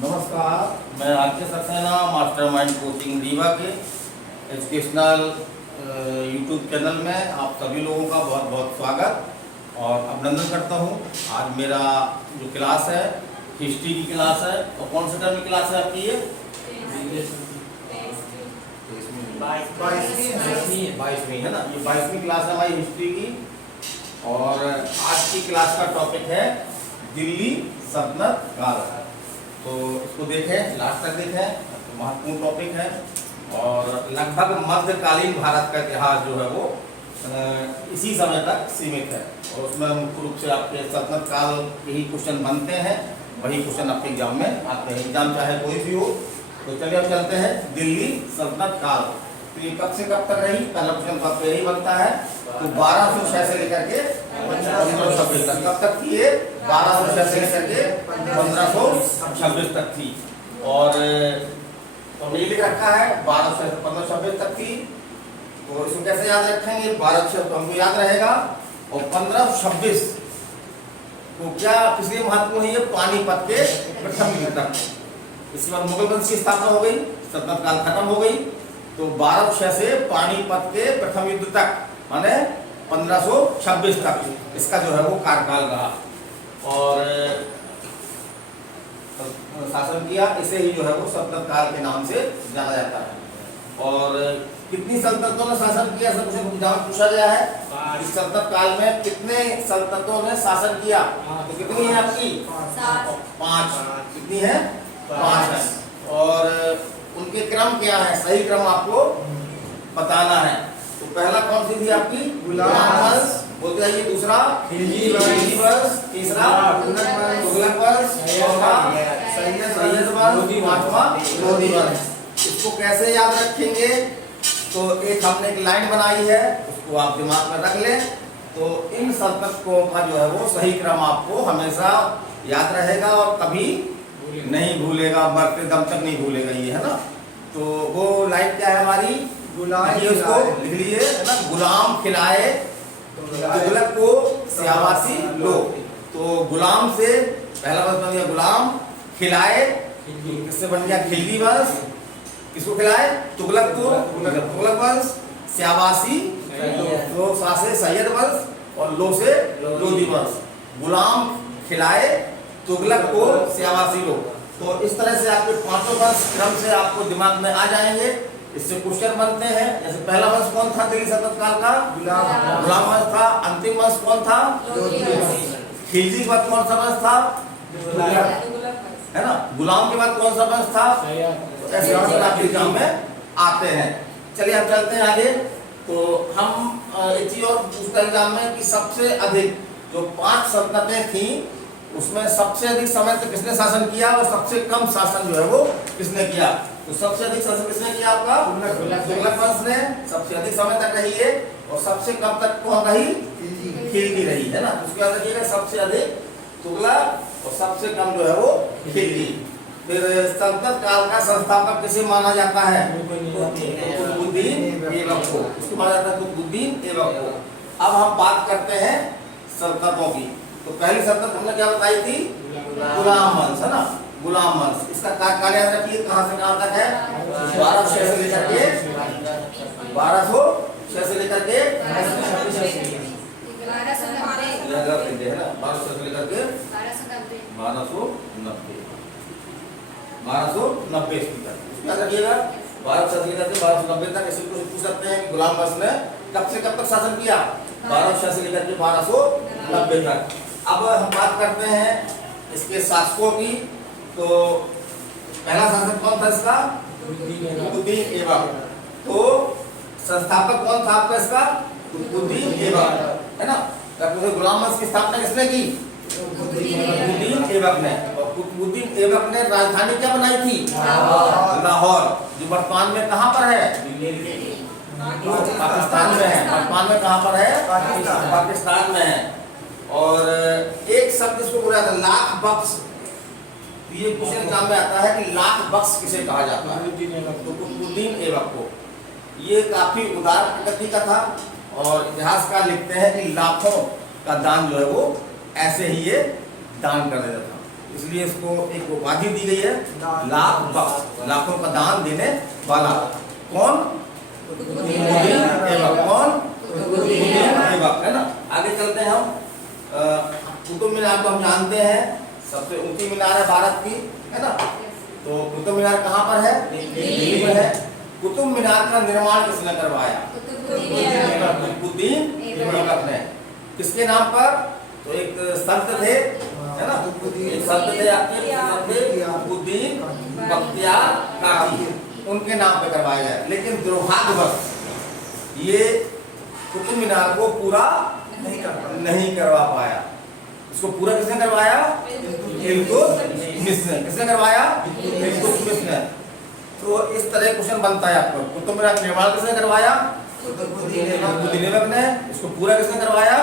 नमस्कार, मैं RK Saxena Mastermind coaching Rewa के एजुकेशनल यूट्यूब चैनल में आप सभी लोगों का बहुत बहुत स्वागत और अभिनंदन करता हूं। आज मेरा जो क्लास है हिस्ट्री की क्लास है। और कौन से टर्म की क्लास है आपकी? ये 22वीं है ना। ये 22वीं क्लास है हमारी हिस्ट्री की। और आज की क्लास का टॉपिक है दिल्ली सल्तनत काल। तो इसको देखें, लास्ट तक देखें, तो महत्वपूर्ण टॉपिक है। और लगभग मध्यकालीन भारत का इतिहास जो है वो इसी समय तक सीमित है। और उसमें मुख्य रूप से आपके सल्तनत काल के ही क्वेश्चन बनते हैं, वही क्वेश्चन आपके एग्जाम में आते हैं, एग्जाम चाहे कोई भी हो। तो चलिए अब चलते हैं दिल्ली सल्तनत काल। तो ये कब से कब तक रही? पहला क्वेश्चन तो आपको यही बनता है। तो 1206 से लेकर के 1526 तक। कब तक थी ये? 1206 से लेकर के 1526 तक थी। और तो ये लिख रखा है 1200 से 1526 तक थी। तो इसको कैसे याद रखेंगे? 1206 तो हमको याद रहेगा। और 1526 तो क्या किसलिए महत्वपूर्ण है? ये पानीपत के प्रथम युद्ध तक। इसके बाद मुगल वंश की स्थापना हो गई, सल्तनत काल खत्म हो गई। तो 1206 से पानीपत के प्रथम युद्ध तक माने 1526 तक इसका जो है वो कार्यकाल रहा और शासन किया। इसे ही जो है वो सल्तनत काल के नाम से जाना जाता है। और कितनी सल्तनतों ने शासन किया? सब कुछ एग्जाम पूछा गया है। इस सल्तनत काल में कितने सल्तनतों ने शासन किया? तो कितनी है आपकी? 5। कितनी है? 5 है। और उनके क्रम क्या है? सही क्रम आपको बताना है। तो पहला कौन सी थी आपकी? गुलाम वंश बोलते हैं। ये दूसरा खिलजी वंश, तीसरा तुगलक वंश, चौथा सैयद वंश, पांचवा लोधी वंश। इसको कैसे याद रखेंगे? तो एक हमने एक लाइन बनाई है, उसको आप दिमाग में रख लें। तो इन सल्तनतों का जो है वो सही क्रम आपको हमेशा याद रहेगा और कभी नहीं भूलेगा, मरते दम तक नहीं भूलेगा ये, है ना। तो वो लाइन क्या है हमारी? ये उसको लिख लिए, है ना। गुलाम खिलाए तुगलक को स्यावासी लोग। तो गुलाम से पहला वंश बन गया गुलाम, खिलाए किससे बन गया? खिलजी वंश। किसको खिलाए? तुगलक को, तुगलक वंश। स्यावासी तो सा से सैयद वंश और लो से लोधी वंश। गुलाम खिलाए तुगलक को स्यावासी लोग। तो इस तरह से आपके पांचों वंश क्रम से आपको दिमाग में आ जाएंगे। इससे क्वेश्चन बनते हैं। जैसे पहला वंश कौन था दिल्ली सल्तनत काल का? गुलाम वंश था। अंतिम वंश कौन था? खिलजी के बाद कौन सा वंश था? है ना। गुलाम के बाद कौन सा वंश था? ऐसे आपके एग्जाम में आते हैं। चलिए हम चलते हैं आगे। तो हम एक चीज और पूछता एग्जाम में कि सबसे अधिक जो 5 सल्तनतें थी उसमें सबसे अधिक समय तक किसने शासन किया और सबसे कम शासन जो है वो किसने किया? तो सबसे अधिक शासन किसने किया? आपका तुगलक वंश ने सबसे अधिक समय तक रही है। और सबसे कम तक कौन रही? खिलजी रही, है ना। उसके बाद देखिएगा सबसे अधिक तुगलक और सबसे कम जो है वो खिलजी। फिर सल्तनत काल का संस्थापक किसे माना जाता है? कुतुबुद्दीन ऐबक को। इसको माना जाता है कुतुबुद्दीन ऐबक को। अब हम बात करते हैं सल्तनतों की। तो पहली सल्तनत हमने क्या बताई थी? गुलाम वंश, है ना। गुलाम वंश। इसका कार्यकाल याद रखिए कहां से कहां तक है? 1206 से लेकर के 1206 से लेकर के 1290 है ना। 1206 से लेकर के 1290 ईस्वी तक। याद रखिएगा 1206 से लेकर के 1290 तक। ऐसे पूछ सकते हैं कि गुलाम वंश ने कब से कब तक शासन किया? 1206 से लेकर के 1290 तक। अब हम बात करते हैं इसके शासकों की। तो पहला शासक कौन था इसका? कुतुबुद्दीन ऐबक। तो संस्थापक कौन था आपका इसका? कुतुबुद्दीन ऐबक, है ना। तो गुलाम वंश की स्थापना किसने की? कुतुबुद्दीन ऐबक ने। और कुतुबुद्दीन ऐबक ने राजधानी क्या बनाई थी? लाहौर, जो वर्तमान में कहाँ पर है? पाकिस्तान में है। वर्तमान में कहाँ पर है? पाकिस्तान में है। और एक शब्द इसको बोला जाता है लाख बख्श। ये क्वेश्चन एग्जाम में आता है कि लाख बख्श किसे कहा जाता है? तो कुतुबुद्दीन ऐबक को। ये काफी उदार प्रकृति का था और इतिहासकार लिखते हैं कि लाखों का दान जो है वो ऐसे ही ये दान कर देता था। इसलिए इसको एक उपाधि दी गई है, लाख बख्श, लाखों का दान देने वाला। कौन? कुतुबुद्दीन ऐबक। कौन? कुतुबुद्दीन ऐबक, है ना। आगे चलते हैं हम। कुतुब मीनार तो हम जानते हैं, सबसे ऊंची मीनार है भारत की, है ना। तो कुतुब मीनार कहाँ पर है? दिल्ली में है। कुतुब मीनार का निर्माण किसने करवाया? कुतुबुद्दीन ऐबक ने। किसके नाम पर? तो एक संत थे, है ना, एक संत थे आपके कुतुबुद्दीन बख्तियार काकी, उनके नाम पे करवाया गया। लेकिन दुर्भाग्यवश ये कुतुब मीनार को पूरा नहीं करवा पाया। इसको पूरा किसने करवाया? इल्तुतमिश ने। किसने करवाया? इल्तुतमिश ने। तो इस तरह क्वेश्चन बनता है आपको। कुतुब मीनार का निर्माण किसने करवाया? कुतुबुद्दीन ऐबक ने। इसको पूरा किसने करवाया?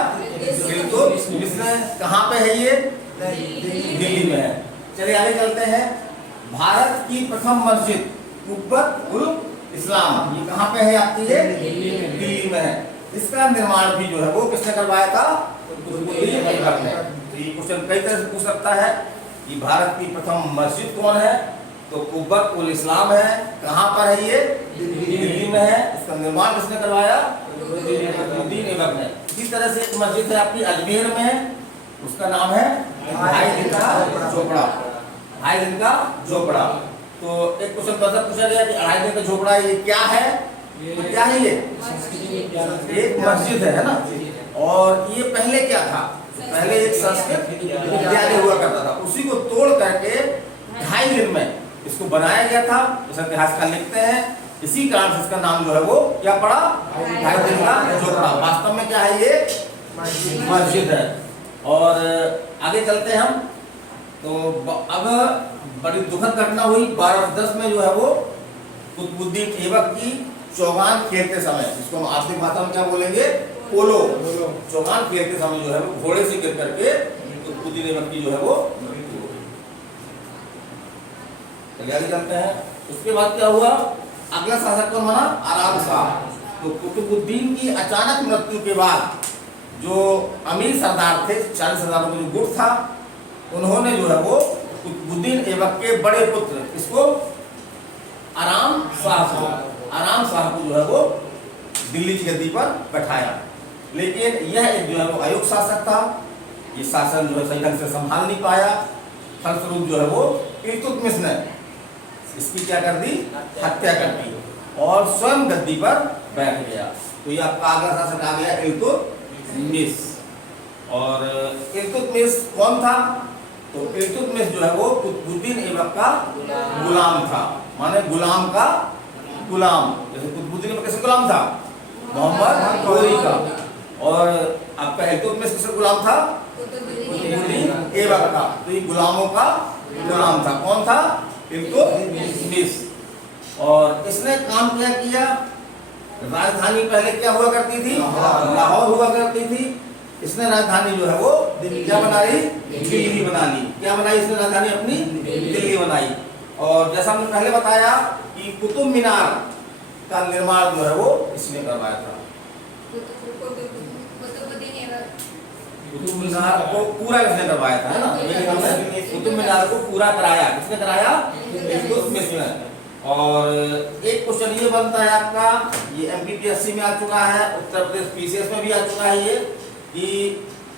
इल्तुतमिश ने। कहाँ पे है ये? दिल्ली में है। चलिए आगे चलते हैं। भारत की प्रथम मस्जिद कुब्बत उल इस्लाम, ये कहाँ पे है आपकी? ये दिल्ली में है। इसका निर्माण भी जो है वो किसने करवाया था? कुतुबुद्दीन ऐबक ने। तो ये क्वेश्चन कई तरह से पूछ सकता है कि भारत की प्रथम मस्जिद कौन है? तो कुब्बत उल इस्लाम है। कहाँ पर है ये? दिल्ली में है। इसका निर्माण किसने करवाया? कुतुबुद्दीन ऐबक ने। इसी तरह से एक मस्जिद है आपकी अजमेर में, उसका नाम है भाई दिन का झोपड़ा। भाई दिन का झोपड़ा। तो एक क्वेश्चन पूछा गया कि अढ़ाई दिन का झोपड़ा ये क्या है? तो क्या है ये? एक मस्जिद है ना। और ये पहले क्या था? पहले एक संस्कृत विद्यालय हुआ करता था, उसी को तोड़ करके 2.5 दिन में इसको बनाया गया था। इस इतिहासकार लिखते हैं, इसी कारण से इसका नाम जो है वो क्या पड़ा? 2.5 दिन का झोपड़ा। वास्तव में क्या है? ये मस्जिद है। और आगे चलते हैं हम। तो अब बड़ी दुखद घटना हुई 1210 में जो है वो कुतुबुद्दीन ऐबक की चौगान खेलते समय, जिसको हम आधुनिक भाषा में क्या बोलेंगे? पोलो। चौगान खेलते समय जो है वो घोड़े से गिर करके कुतुबुद्दीन ऐबक की जो है वो मृत्यु हो गई। चलिए आगे चलते हैं। उसके बाद क्या हुआ? अगला शासक कौन बना? आराम शाह। तो कुतुबुद्दीन की अचानक मृत्यु के बाद जो अमीर सरदार थे, 40 सरदारों का जो गुट था, उन्होंने जो है वो कुतुबुद्दीन ऐबक के बड़े पुत्र इसको आराम शाह को जो है वो दिल्ली की गद्दी पर बैठाया। लेकिन यह एक जो है वो अयोग्य शासक था। ये शासन जो है सही ढंग से संभाल नहीं पाया। फलस्वरूप जो है वो इल्तुतमिश ने इसकी क्या कर दी? हत्या कर दी और स्वयं गद्दी पर बैठ गया। तो ये आपका अगला शासक आ गया इल्तुतमिश। और इल्तुतमिश कौन था? तो इल्तुतमिश जो है वो कुतुबुद्दीन ऐबक का गुलाम था, माने गुलाम का गुलाम। जैसे कुतुबुद्दीन ऐबक किसका गुलाम था? मोहम्मद गोरी का। और आपका इल्तुतमिश किसका गुलाम था? कुतुबुद्दीन ऐबक का। तो ये गुलामों का गुलाम था। कौन था? इल्तुतमिश। और इसने काम क्या किया? राजधानी पहले क्या हुआ करती थी? लाहौर हुआ करती थी। इसने राजधानी जो है वो क्या बना ली? दिल्ली बना ली। क्या बनाई इसने राजधानी अपनी? दिल्ली बनाई। और जैसा हमने पहले बताया कि कुतुब मीनार का निर्माण जो है वो इसने करवाया था। कुतुब मीनार को पूरा किसने करवाया था, है ना। लेकिन हमने कुतुब मीनार को पूरा कराया, किसने कराया? इल्तुतमिश ने। और एक क्वेश्चन ये बनता है आपका, ये MPPSC में आ चुका है, उत्तर प्रदेश PCS में भी आ चुका है ये, कि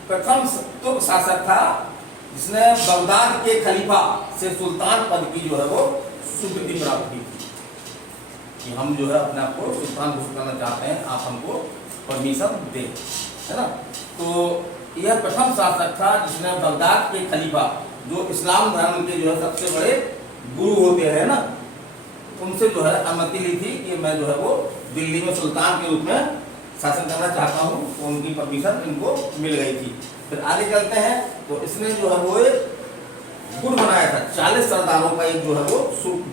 प्रथम तुर्क शासक था जिसने बगदाद के खलीफा से सुल्तान पद की जो है वो स्वीकृति प्राप्त की थी कि हम जो है अपने आप को सुल्तान घोषित करना चाहते हैं, आप हमको परमिशन दें, है ना। तो यह प्रथम शासक था जिसने बगदाद के खलीफा, जो इस्लाम धर्म के जो है सबसे बड़े गुरु होते हैं ना, उनसे जो है अनुमति ली थी कि मैं जो है वो दिल्ली में सुल्तान के रूप में शासन करना चाहता हूँ। तो उनकी परमिशन इनको मिल गई थी। फिर आगे चलते हैं। तो इसने जो है वो एक गुट बनाया था, 40 सरदारों का एक जो है वो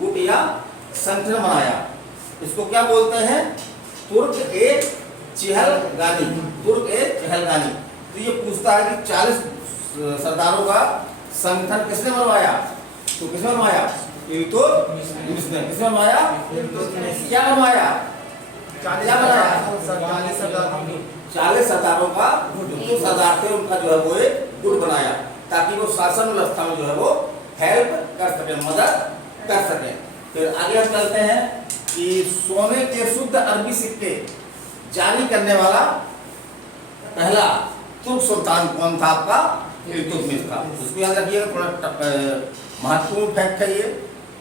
गुट या संगठन बनाया। इसको क्या बोलते हैं? तुर्क-ए-चहलगानी। तुर्क-ए-चहलगानी। तो ये पूछता है कि 40 सरदारों का संगठन किसने बनवाया? तो किसने बनवाया? इल्तुतमिश ने। किसने बनवाया? क्या बनवाया? 40 सरदारों का जो सरदार थे उनका जो है वो एक गुट बनाया। ताकि वो शासन व्यवस्था में जो है वो हेल्प कर सके, मदद कर सके। फिर आगे हम चलते हैं कि सोने के शुद्ध अरबी सिक्के जारी करने वाला पहला तुर्क सुल्तान कौन था? आपका इल्तुतमिश था। उसको याद रखिएगा, थोड़ा महत्वपूर्ण फैक्ट है, ये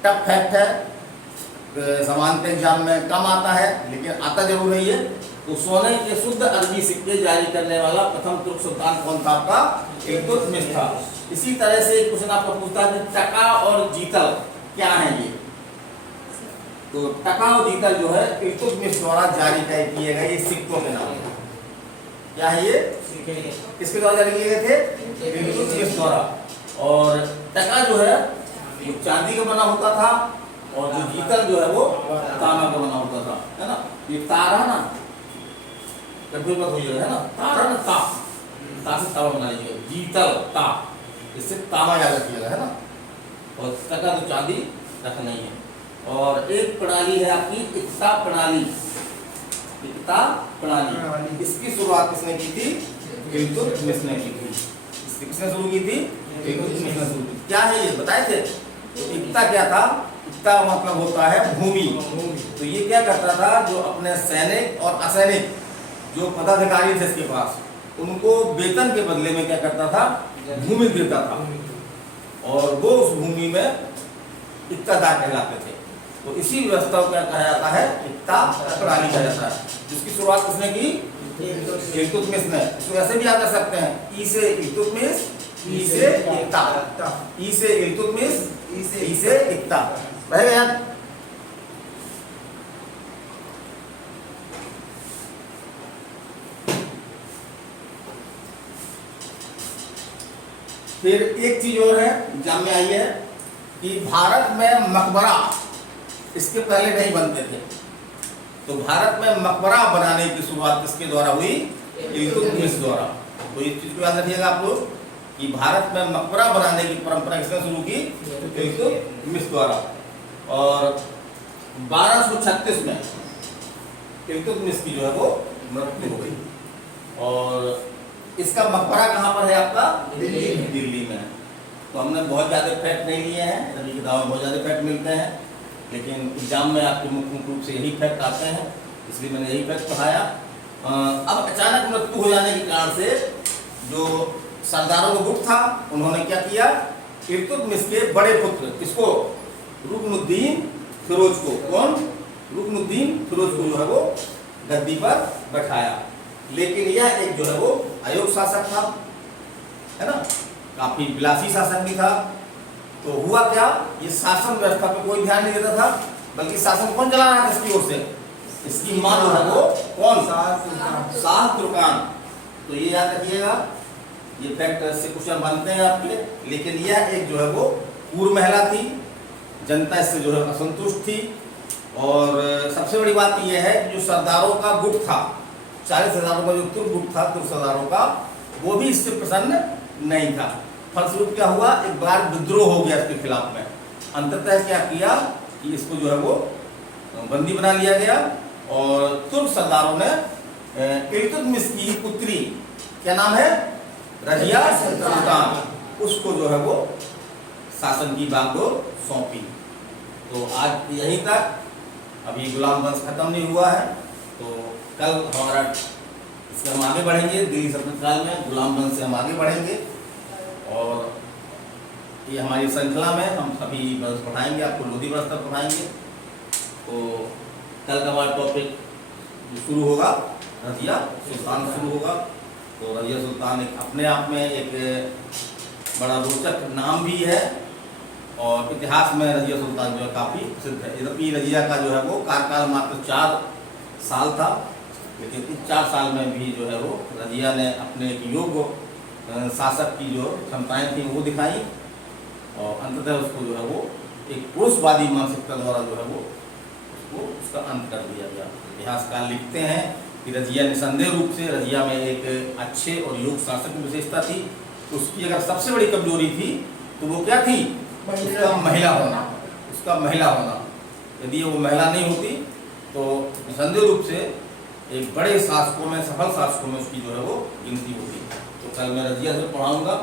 टफ फैक्ट है, समानता एग्जाम में कम आता है लेकिन आता जरूर है ये। तो सोने के शुद्ध अरबी सिक्के जारी करने वाला प्रथम तुर्क सुल्तान कौन था? आपका इल्तुतमिश था। इसी तरह से एक क्वेश्चन आपको पूछता है कि टका और जीतल क्या है ये? तो टका और जीतल जो है इल्तुतमिश द्वारा जारी किए गए ये सिक्कों के नाम है। क्या है ये? किसके द्वारा जारी किए गए थे? इल्तुतमिश द्वारा। और टका जो है वो चांदी का बना होता था और जो जीतल जो है वो तांबा का बना होता था, है ना। ये तारा ना कभी मत होइएगा, है ना, तारा ना ता से तावा बना लीजिए, जीतल ता, इससे तांबा याद रखिएगा, है ना। और टका तो चांदी रखना ही है। और एक प्रणाली है आपकी इक्ता प्रणाली, इक्ता प्रणाली। इसकी शुरुआत किसने की थी? इल्तुतमिश ने की थी। किसने शुरू की थी? इल्तुतमिश ने शुरू की। क्या है ये बताए थे? तो इक्ता क्या था? इक्ता मतलब होता है भूमि। तो ये क्या करता था, जो अपने सैनिक और असैनिक जो पदाधिकारी थे इसके पास, उनको वेतन के बदले में क्या करता था? भूमि देता था और वो उस भूमि में इक्तादार कहलाते थे। तो इसी व्यवस्था को क्या कहा जाता है? इक्ता प्रणाली कहा जाता है। जिसकी शुरुआत किसने की? इल्तुतमिश ने। इसको ऐसे भी याद कर सकते हैं, ई से इल्तुतमिश, ई से इक्ता, ई से इल्तुतमिश, ई से इक्ता। रहेगा याद? फिर एक चीज और है एग्जाम में आई है कि भारत में मकबरा इसके पहले नहीं बनते थे। तो भारत में मकबरा बनाने की शुरुआत किसके द्वारा हुई? इल्तुतमिश द्वारा। तो इस चीज को याद रखिएगा आप लोग कि भारत में मकबरा बनाने की परंपरा किसने शुरू की? इल्तुतमिश द्वारा। और 1236 में इल्तुतमिश की जो है वो मृत्यु हो गई। और इसका मकबरा कहाँ पर है? आपका दिल्ली में। तो हमने बहुत ज़्यादा फैक्ट नहीं लिए हैं, रबी किताब में बहुत ज़्यादा फैक्ट मिलते हैं, लेकिन एग्जाम में आपके मुख्य रूप से यही फैक्ट आते हैं, इसलिए मैंने यही फैक्ट पढ़ाया। अब अचानक मृत्यु हो जाने के कारण से जो सरदारों का गुट था उन्होंने क्या किया? इल्तुतमिश के बड़े पुत्र किसको? रुकनुद्दीन फिरोज को। कौन? रुकनुद्दीन फिरोज को जो है वो गद्दी पर बैठाया। लेकिन यह एक जो है वो अयोग्य शासक था, है ना, काफी विलासी शासक भी था। तो हुआ क्या? ये शासन व्यवस्था पे कोई ध्यान नहीं देता था, बल्कि शासन कौन चला रहा था इसकी ओर से? इसकी मां जो है वो कौन? शाह तुर्कान। तो ये याद रखिएगा, ये फैक्ट से क्वेश्चन बनते हैं आपके। लेकिन यह एक जो है वो पूर्व महिला थी, जनता इससे जो है असंतुष्ट थी। और सबसे बड़ी बात यह है कि जो सरदारों का गुट था, 40 सरदारों का जो तुर्क गुट था, तुर्क सरदारों का, वो भी इससे प्रसन्न नहीं था। फलस्वरूप क्या हुआ? एक बार विद्रोह हो गया इसके खिलाफ में। अंततः क्या किया कि इसको जो है वो बंदी बना लिया गया और तुर्क सरदारों ने इल्तुतमिश की पुत्री, क्या नाम है? रजिया सुल्तान, उसको जो है वो शासन की बागडोर सौंपी। तो आज यहीं तक, अभी गुलाम वंश खत्म नहीं हुआ है। तो कल हमारा इससे हम आगे बढ़ेंगे, दिल्ली सल्तनत काल में गुलाम वंश से हम आगे बढ़ेंगे। और ये हमारी श्रृंखला में हम सभी वंश पढ़ाएंगे, आपको लोधी वंश तक पढ़ाएंगे। तो कल का हमारा टॉपिक शुरू होगा, रजिया सुल्तान शुरू होगा। तो रजिया सुल्तान एक अपने आप में एक बड़ा रोचक नाम भी है और इतिहास में रजिया सुल्तान जो है काफ़ी प्रसिद्ध है। यद्यपि रजिया का जो है वो कार्यकाल मात्र 4 साल था, लेकिन इस 4 साल में भी जो है वो रजिया ने अपने एक योग्य शासक की जो क्षमताएं थी वो दिखाई और अंततः उसको जो है वो एक पुरुषवादी मानसिकता द्वारा जो है वो उसका अंत कर दिया गया। इतिहासकार लिखते हैं कि रजिया निसंदेह रूप से रजिया में एक अच्छे और योग्य शासक की विशेषता थी। उसकी अगर सबसे बड़ी कमजोरी थी तो वो क्या थी? उसका महिला होना, उसका महिला होना। यदि वो महिला नहीं होती तो निसंदेह रूप से एक बड़े शासकों में, सफल शासकों में उसकी जो है वो गिनती होती। तो कल मैं रजिया से पढ़ाऊंगा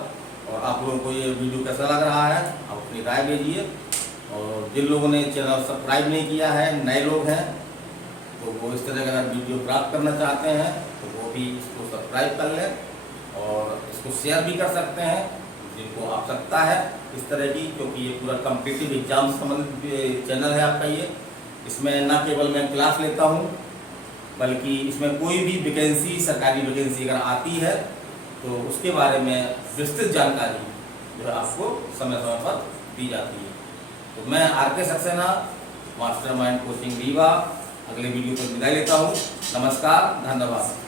और आप लोगों को ये वीडियो कैसा लग रहा है, आप अपनी राय भेजिए। और जिन लोगों ने चैनल सब्सक्राइब नहीं किया है, नए लोग हैं, तो वो इस तरह का वीडियो प्राप्त करना चाहते हैं तो वो भी इसको सब्सक्राइब कर लें और इसको शेयर भी कर सकते हैं जिनको आवश्यकता है इस तरह की, क्योंकि ये पूरा कॉम्पिटिटिव एग्जाम संबंधित चैनल है आपका ये। इसमें न केवल मैं क्लास लेता हूँ, बल्कि इसमें कोई भी वैकेंसी, सरकारी वैकेंसी अगर आती है तो उसके बारे में विस्तृत जानकारी जो है आपको समय समय पर दी जाती है। तो मैं RK Saxena, Mastermind coaching Rewa, अगले वीडियो पर विदाई लेता हूँ। नमस्कार, धन्यवाद।